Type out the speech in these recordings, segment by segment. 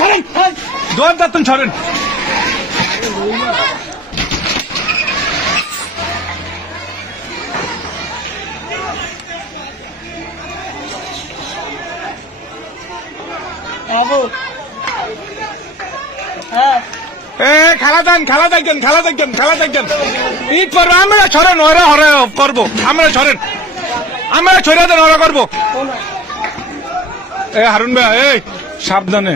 সরেন দোয়ার দাঁতন সরেন খেলা দেখেন ঈদ করবো আমরা সরেন ওরা হরে করবো আমরা সরেন আমরা ছড়া দেন ওরা করবো হারুন ভাই এই সাবধানে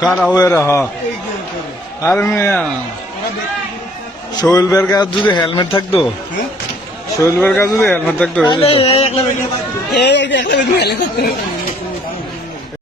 কারা ওরা আর শৈল বের কাছে যদি হেলমেট থাকতো শৈল বের কাছে যদি হেলমেট থাকতো